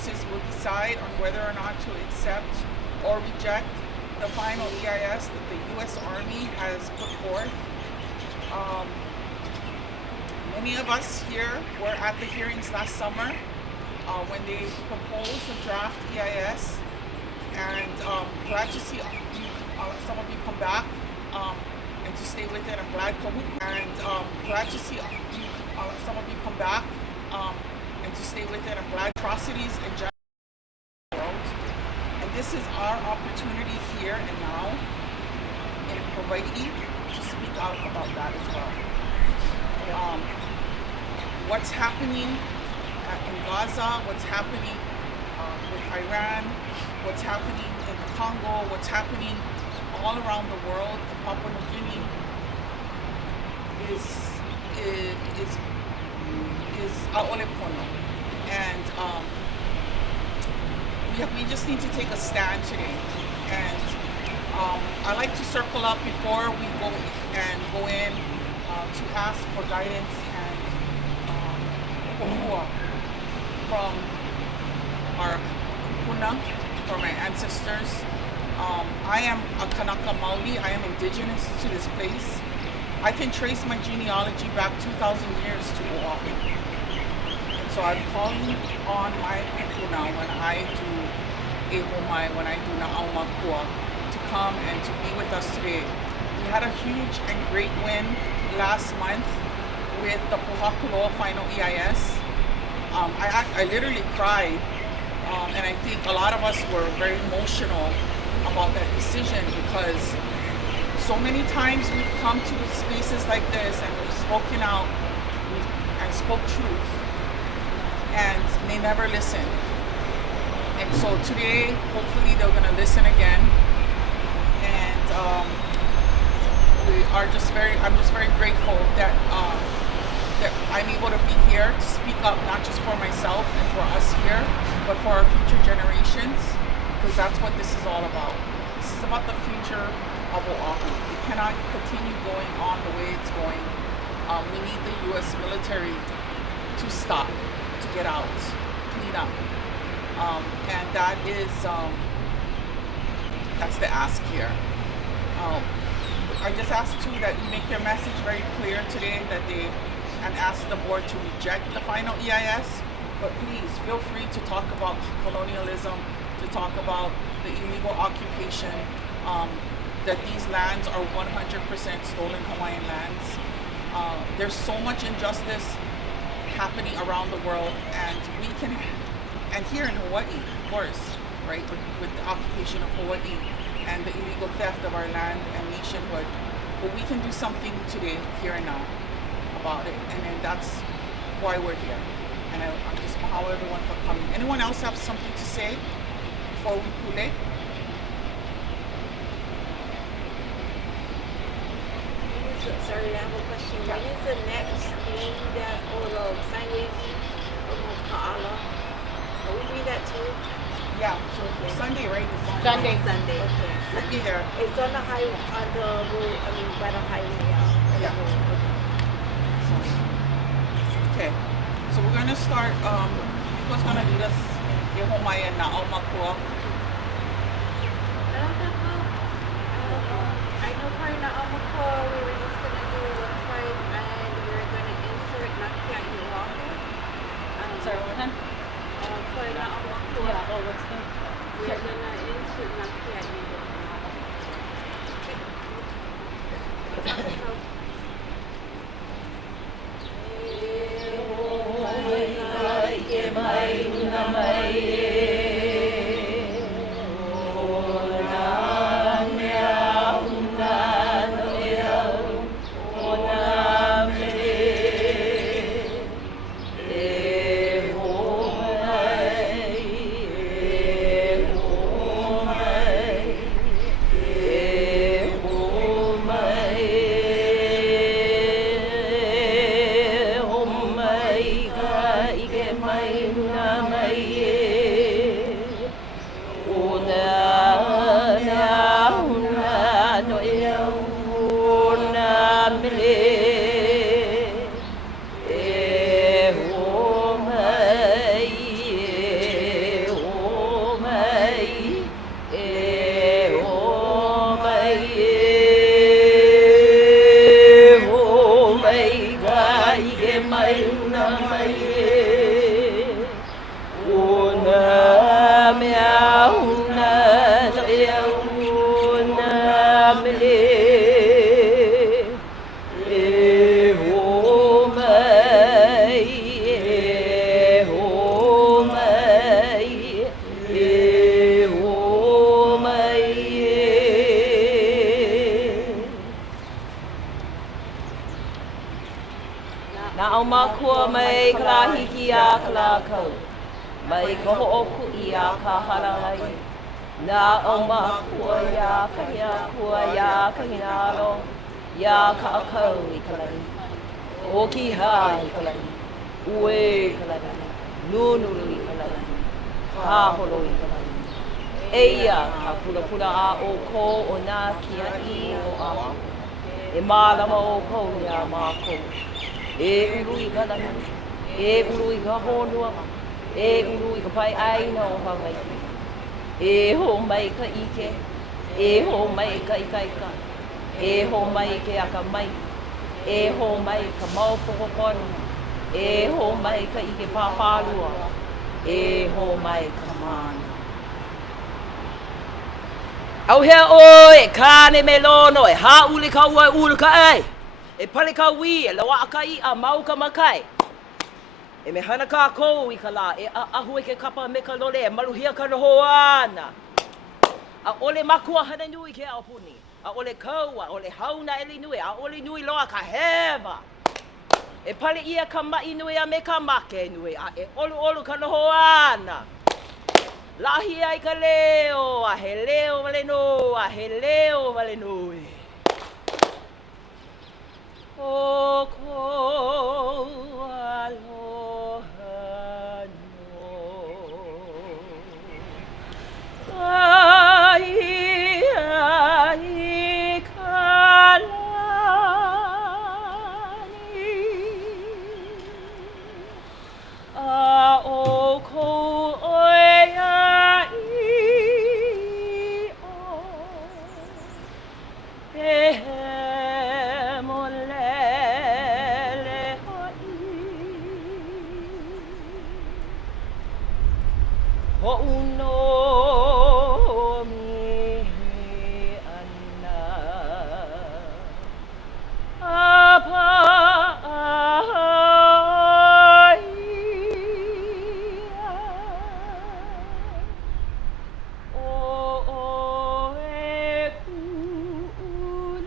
forces will decide on whether or not to accept or reject the final EIS that the U.S. Army has put forth. Many of us here were at the hearings last summer when they proposed the draft EIS, and glad to see some of you come back and to stay with it. I'm glad Kahuku, and glad to see some of you come back and to stay with it. I'm glad atrocities in general in the world, and this is our opportunity here and now in Hawaii to speak out about that as well. What's happening in Gaza, what's happening with Iran, what's happening in the Congo, what's happening all around the world in Papua New Guinea is a'ole pono. And we just need to take a stand today. And I like to circle up before we go in to ask for guidance and from our kupuna, from my ancestors. I am a Kanaka Maoli. I am indigenous to this place. I can trace my genealogy back 2,000 years to Oahu. And so I'm calling on my kupuna when I do ehomai, when I do na'au Mākua, to come and to be with us today. We had a huge and great win last month with the Puhakuloa final EIS. I literally cried, and I think a lot of us were very emotional about that decision, because so many times we've come to spaces like this and we've spoken out and spoke truth, and they never listen. And so today, hopefully they're going to listen again. And I'm just very grateful that that I'm able to be here to speak up, not just for myself and for us here, but for our future generations, because that's what this is all about. This is about the future of Oahu. We cannot continue going on the way it's going. We need the U.S. military to stop, to get out, clean up. And that is, that's the ask here. I just ask too that you make your message very clear today, and ask the board to reject the final EIS, but please feel free to talk about colonialism, to talk about the illegal occupation, that these lands are 100% stolen Hawaiian lands. There's so much injustice happening around the world, and here in Hawaii, of course, right, with the occupation of Hawaii and the illegal theft of our land and nationhood. But we can do something today, here and now, about it, and then that's why we're here. And I'm just mahalo everyone for coming. Anyone else have something to say before we pule? Sorry, I have a question. When is the next thing that signage Ka'ala? Are we doing that too? Yeah, so Sunday, right? Sunday. Okay. We'll be there. It's on the highway, on the road, by the highway. Yeah. Okay. So we're gonna start. Who's gonna lead us in ehomai and na'au Mākua? I don't know. I know for na'au Mākua, we were just gonna do one part, and we were gonna insert Nakia in Oahu. Sorry, one time? For na'au Mākua. Yeah, what's the... We're gonna insert Nakia in Oahu. mai kala hiki a kala kau. Mai ka ho'oku i a ka harai. Nā o Mākua ia ka hia kua ia ka hinalo. Ia ka akau i ka lai. O ki ha i ka lai. Ue i ka lai. Nunulu i ka lai. Haholo i ka lai. Eia ka pula pula a o ko o nā kia I o a. E mālama o ko i a mākou. E uru I ka lai. E uru I ka honua. E uru I ka pai aina o Hawaii. E ho mai ka ike. E ho mai ka ikaika. E ho mai ke aka mai. E ho mai ka maupokoponu. E ho mai ka ike pāpārua. E ho mai ka mana. Au hea oi, kāne me lono, e hauli ka ua e ulu ka ai. E pale ka wi, e lawa ka I a mau ka makai. E me hana ka kou I ka la, e ahu e ke kapa me ka lole, e maluhia ka noho ana. A ole Mākua hana nui ke aupuni. A ole kaua, a ole hauna eli nui, a ole nui loa ka hewa. E pale ia ka mai nui a me ka make nui, a e olu ka noho ana. Lahi ai ka leo, a he leo wale no, a he leo wale nui. O ko aloha no. Ai kalani. A o ko oea I o. E he mo lele ho uno mi ana apa o e kulama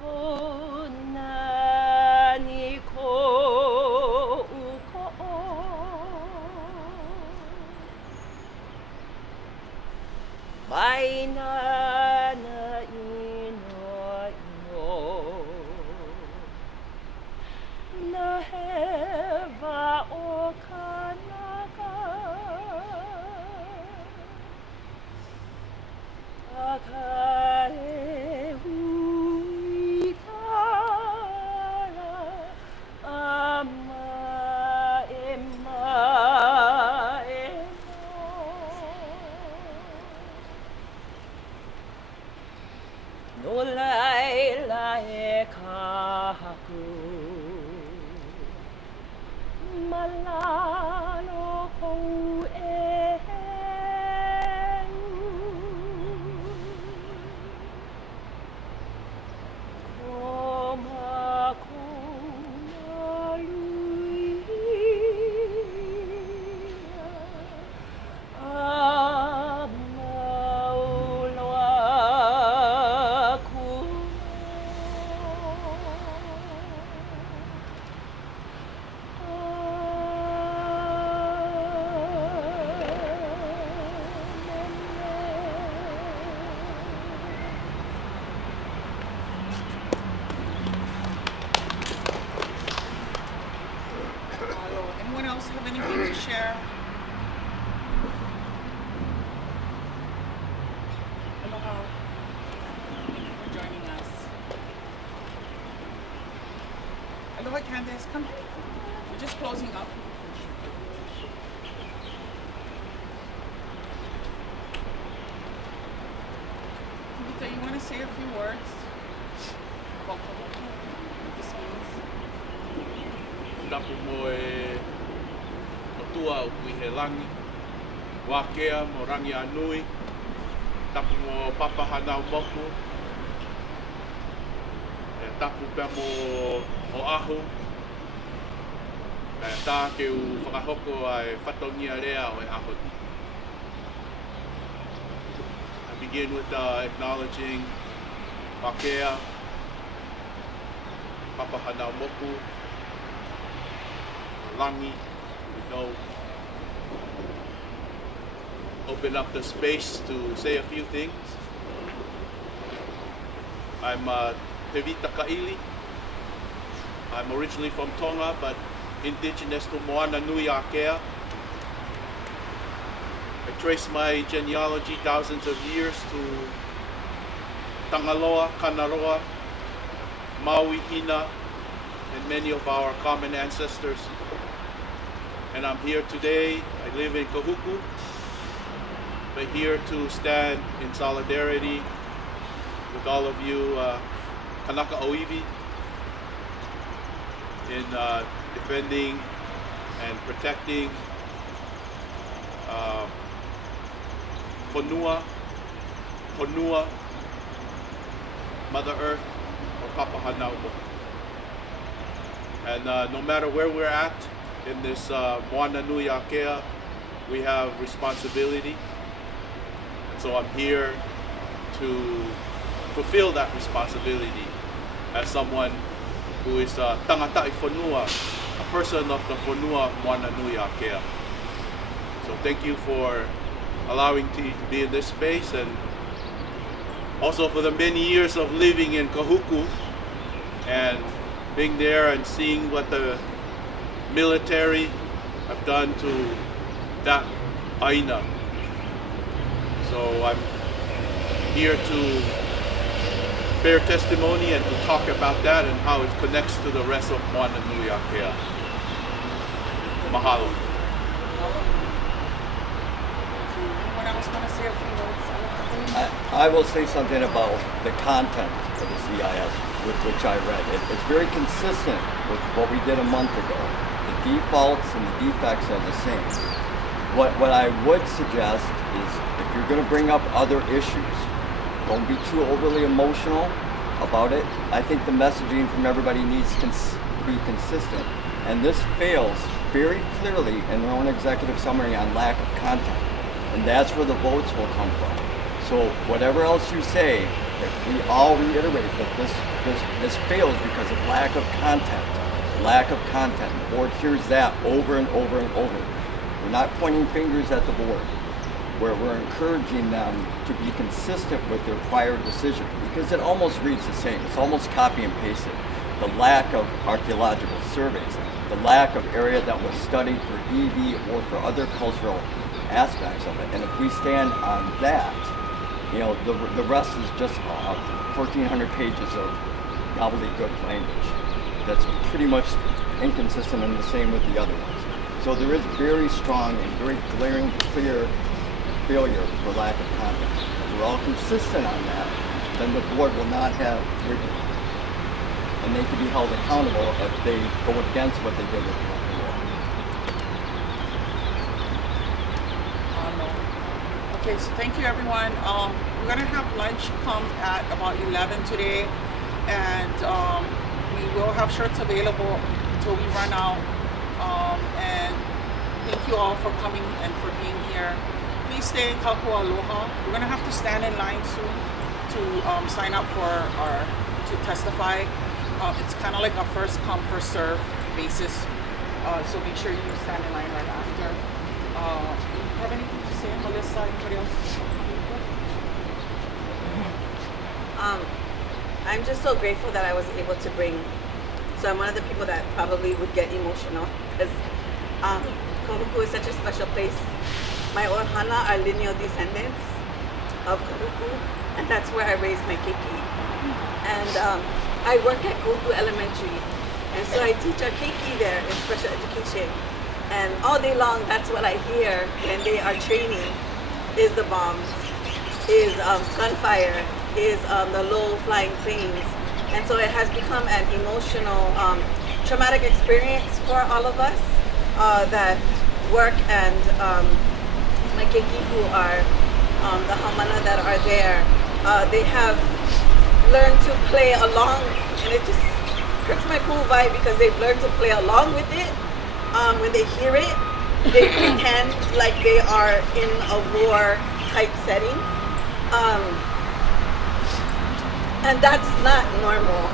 kona ni ko uko mai nana ino na heva o kanaka akare hui kara ama ema no laila e kahaku malalo kou e koma kuna luia Anyone else have anything to share? Aloha. Thank you for joining us. Aloha, Candace. Come. We're just closing up. Vita, you want to say a few words about Kahuku? What this means? Tapu mo e o tua o kui he langi. Wākea mo rangi anui. Tapu mo papahana o moku. E tapu pia mo o ahu. E tā ke u whakahoko ai whatongia rea o e ahu. I begin with acknowledging Wākea, Papahana Moku, Langi, open up the space to say a few things. I'm Tevita Kaili. I'm originally from Tonga, but indigenous to Moana Nui Akea. I trace my genealogy thousands of years to Tangaloa, Kanaroa, Maui, Hina, and many of our common ancestors. And I'm here today. I live in Kahuku, but here to stand in solidarity with all of you Kanaka Oiwi in defending and protecting Honua, Mother Earth, or Papahanaumo. And no matter where we're at in this Moana Nui Akea, we have responsibility. And so I'm here to fulfill that responsibility as someone who is tangata'i whanua, a person of the whanua Moana Nui Akea. So thank you for allowing me to be in this space, and also for the many years of living in Kahuku and being there and seeing what the military have done to that aina. So I'm here to bear testimony and to talk about that and how it connects to the rest of Moana Nui Akea. Mahalo. Anyone else want to say a few words? I will say something about the content of this EIS, with which I read. It's very consistent with what we did a month ago. The defaults and the defects are the same. What I would suggest is, if you're going to bring up other issues, don't be too overly emotional about it. I think the messaging from everybody needs to be consistent. And this fails very clearly in their own executive summary on lack of content. And that's where the votes will come from. So whatever else you say, if we all reiterate that this fails because of lack of content. Lack of content. The board hears that over and over and over. We're not pointing fingers at the board. Where we're encouraging them to be consistent with their prior decision, because it almost reads the same. It's almost copy and pasted. The lack of archaeological surveys, the lack of area that was studied for EV or for other cultural aspects of it. And if we stand on that, the rest is just 1,400 pages of gobbledygook language that's pretty much inconsistent and the same with the other ones. So there is very strong and very glaring, clear failure for lack of content. If we're all consistent on that, then the board will not have rigor. And they can be held accountable if they go against what they did with the open law. Okay, so thank you everyone. We're gonna have lunch come at about 11 today, and we will have shirts available until we run out. And thank you all for coming and for being here. Please stay in Kapua Aloha. We're gonna have to stand in line soon to sign up for to testify. It's kind of like a first come, first serve basis. So make sure you stand in line right after. Do you have anything to say, Melissa? Anybody else? I'm just so grateful that I was able to bring. So I'm one of the people that probably would get emotional because Kahuku is such a special place. My ohana are lineal descendants of Kahuku, and that's where I raised my keiki. And I work at Kahuku Elementary, and so I teach our keiki there in special education. And all day long, that's what I hear when they are training, is the bombs, is gunfire, is the low-flying planes. And so it has become an emotional, traumatic experience for all of us that work, and my keiki who are the hamana that are there, they have learned to play along, and it just hurts my cool vibe because they've learned to play along with it. When they hear it, they pretend like they are in a war type setting. And that's not normal.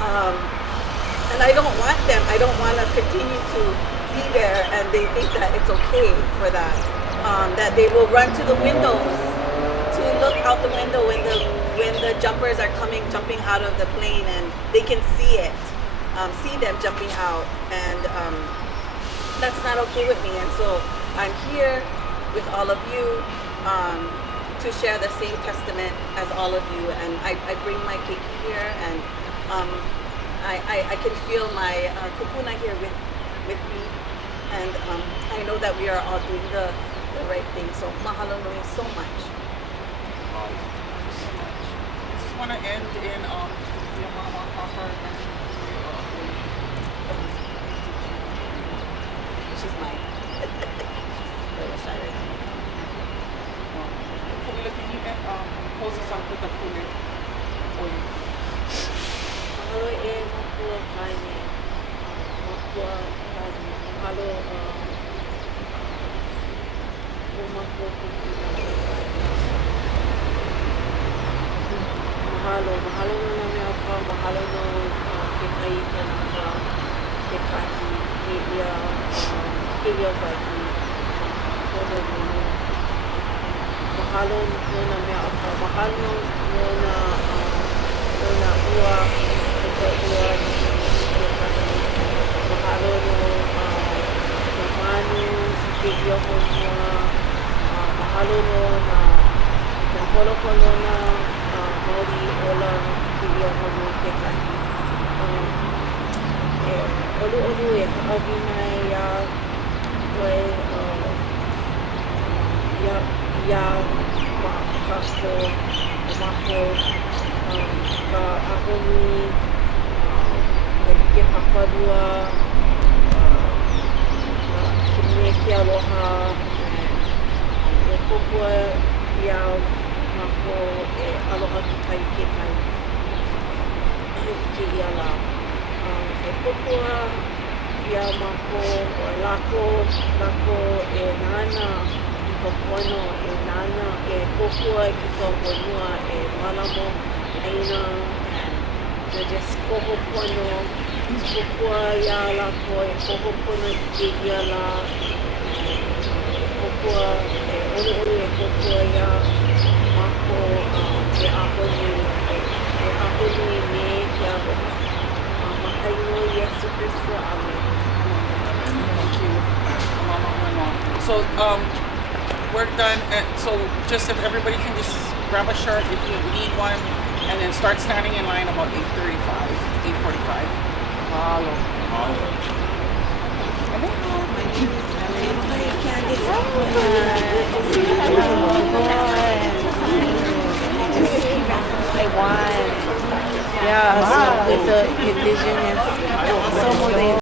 And I don't want them. I don't want to continue to be there, and they think that it's okay for that. That they will run to the windows to look out the window when the jumpers are jumping out of the plane, and they can see it, see them jumping out, and that's not okay with me. And so I'm here with all of you to share the same testament as all of you, and I bring my keiki here, and I can feel my kupuna here with me, and I know that we are all doing the right thing. So mahalo nui so much. I just want to end in your mama offer. She's mine. Very shy right now. Pule, can you get close us up with the pule? Mahalo e Mākua kaine. Mākua kaine. Mahalo o Mākua kupuna kaine. Mahalo no na mea pa, mahalo no ke kai kanaka, ke kahi, ke ia wahi, kono mono. Mahalo no na mea pa, mahalo no na ua, ke ua ke kahi. Mahalo no na manu, ke ia honua. Mahalo no na holo na Maori ola ki ia honua ke kahi. Olu e haawina ia koe ia kako o mako ka ahonui ke paparua ke me ke aloha e kokua ia mako e aloha ki kai ke kai ke ia la e kokua ia mako o lako e nana i ka pono e nana e kokua ki ka honua e malamo aina na just koho pono kokua ia lako e koho pono ki ke ia la kokua e olu e kokua ia mako ke ahoni me ke aloha. Makaino Yesu Christo, amen. Thank you, Mama. So we're done. So just if everybody can just grab a shirt if you need one, and then start standing in line about 8:35, 8:45. Mahalo. I won. Yeah, so with the indigenous people, so